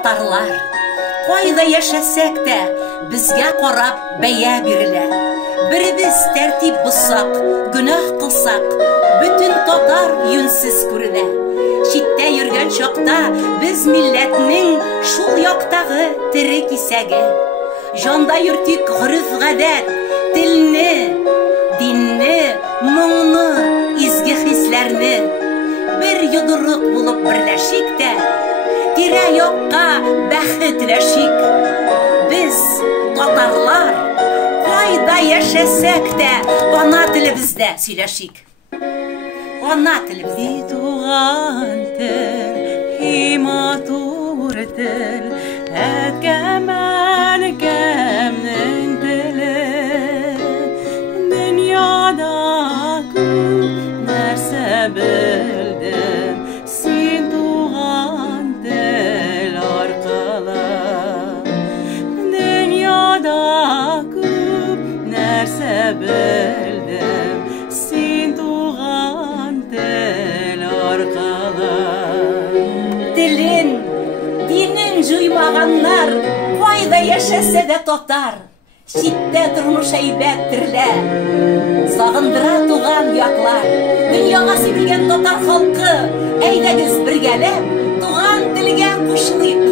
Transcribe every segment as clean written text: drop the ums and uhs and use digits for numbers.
татарлар. Кайда яшәсәк тә, безгә карап бәя бирелә. Беребез тәртип бозсак, гөнаһ кылсак, бөтен татар юнсез күренә. Читтә йөргән чакта без милләтнең шул яктагы тере кисәге. Жанда йөртик гырыф-гадәт, телне, динне, моңны, изге хисләрне. Бер йодрык булып берләшик тә, тирә-якка бәхет теләшик. Без, татарлар, кайда яшәсәк тә, ана телебездә сөйләшик. Ана телебездә. Туган тел, матур тел, әткәмәл кемнең теле. Дөньяда күп нәрсә белдем, син туган тел аркылы. Дөньяда күп нәрсә белдем, син туган тел аркылы. Телен, динен жуймаганнар, кайда яшәсә дә татар. Читтә тормыш әйбәт терлә, сагындыра туган яклар. Дөньяга сибелгән татар халкы, әйдәгез бергәләп, туган телгә кушылыйк.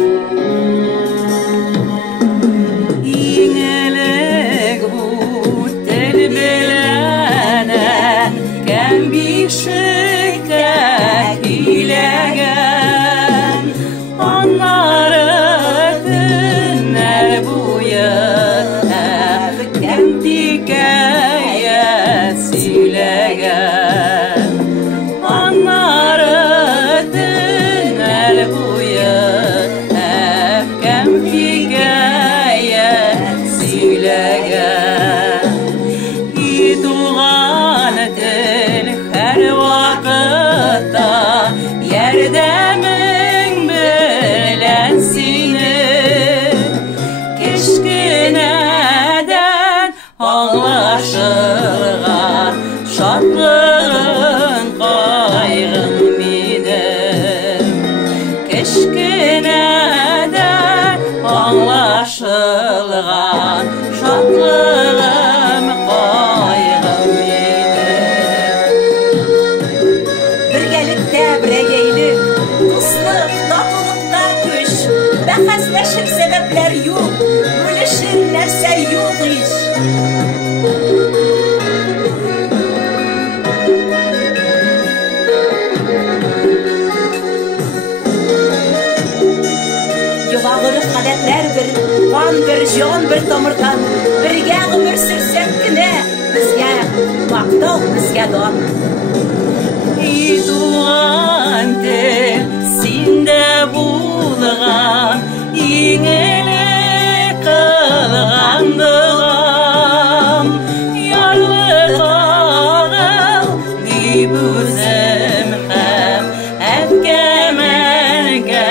Иң элек бу тел белән кем бишеккә киләгән, аннары төннәр буе хикәя сөйләгән, аннары төннәр буе кем хикәя сөйләгән. И туган тел һәр вакытта ярдәмең белән сине, кечкенәдән аңлашырга шатлыгың кайгың минем. Кечкенәдән аңлашылган шатлыгым кайгым минем. Бергәлектә берәгәйлек, дуслык, татулыкта көч, бәхәсләшеп сәбәпләр юк, бүлешер нәрсә юк иш. Гадәтләр бер, кан бер, җан бер тамырдан, бергә гомер сөрсәк кенә, безгә мактау, безгә дан. И туган тел, синдә булган, иң элек кылган догам, ярлыгым дип үзем һәм әткәмәлгә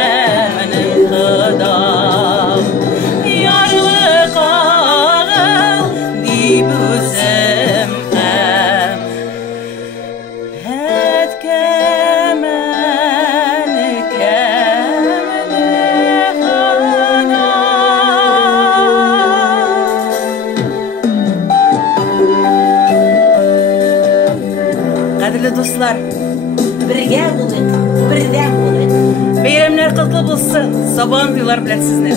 Дуслар, бергә булыйк, бердәм булыйк. Бәйрәмнәр котлы булсын, сабан туйлар белән сезне.